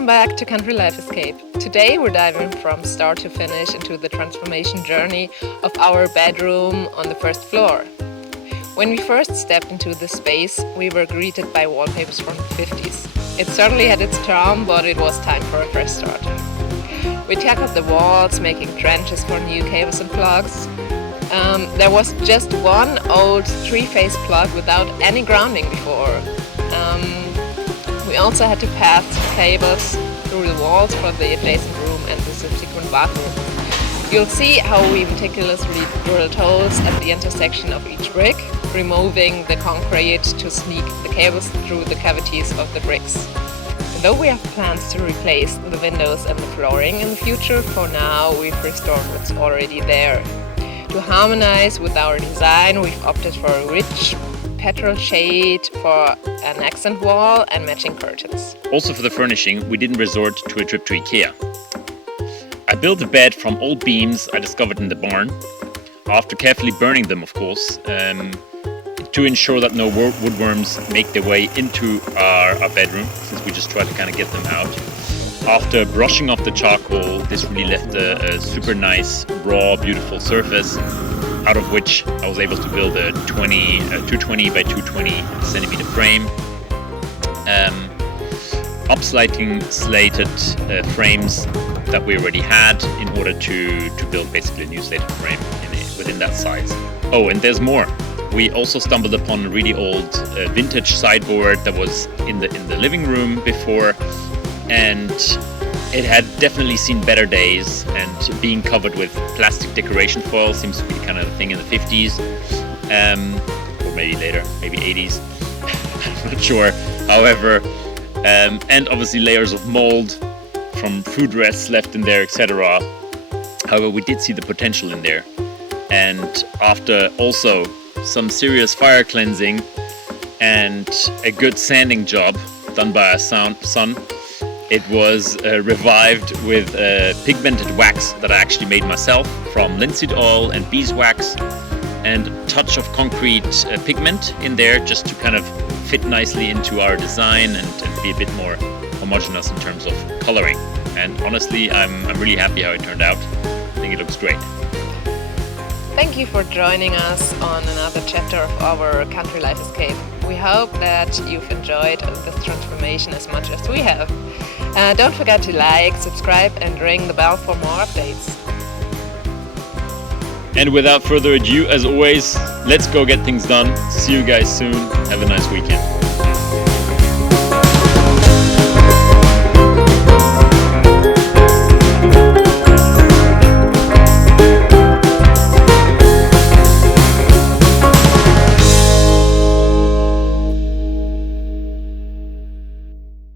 Welcome back to Country Life Escape. Today we're diving from start to finish into the transformation journey of our bedroom on the first floor. When we first stepped into this space, we were greeted by wallpapers from the 50s. It certainly had its charm, but it was time for a fresh start. We tackled the walls, making trenches for new cables and plugs. There was just one old three-phase plug without any grounding before. We also had to pass cables through the walls for the adjacent room and the subsequent bathroom. You'll see how we meticulously drilled holes at the intersection of each brick, removing the concrete to sneak the cables through the cavities of the bricks. Though we have plans to replace the windows and the flooring in the future, for now we've restored what's already there. To harmonize with our design, we've opted for a rich petrol shade for an accent wall and matching curtains. Also for the furnishing, we didn't resort to a trip to IKEA. I built a bed from old beams I discovered in the barn, after carefully burning them, of course, to ensure that no woodworms make their way into our bedroom, since we just tried to kind of get them out. After brushing off the charcoal, this really left a super nice, raw, beautiful surface, out of which I was able to build a 220 by 220 centimeter frame, upslating slated frames that we already had in order to build basically a new slated frame within that size. Oh, and there's more. We also stumbled upon a really old vintage sideboard that was in the living room before, and it had definitely seen better days, and being covered with plastic decoration foil seems to be kind of a thing in the 50s, or maybe later, maybe 80s, I'm not sure. However, and obviously layers of mold from food rests left in there, etc. However, we did see the potential in there, and after also some serious fire cleansing and a good sanding job done by our son, it was revived with pigmented wax that I actually made myself from linseed oil and beeswax, and a touch of concrete pigment in there just to kind of fit nicely into our design and be a bit more homogeneous in terms of coloring. And honestly, I'm really happy how it turned out. I think it looks great. Thank you for joining us on another chapter of our Country Life Escape. We hope that you've enjoyed this transformation as much as we have. Don't forget to like, subscribe and ring the bell for more updates. And without further ado, as always, let's go get things done. See you guys soon. Have a nice weekend.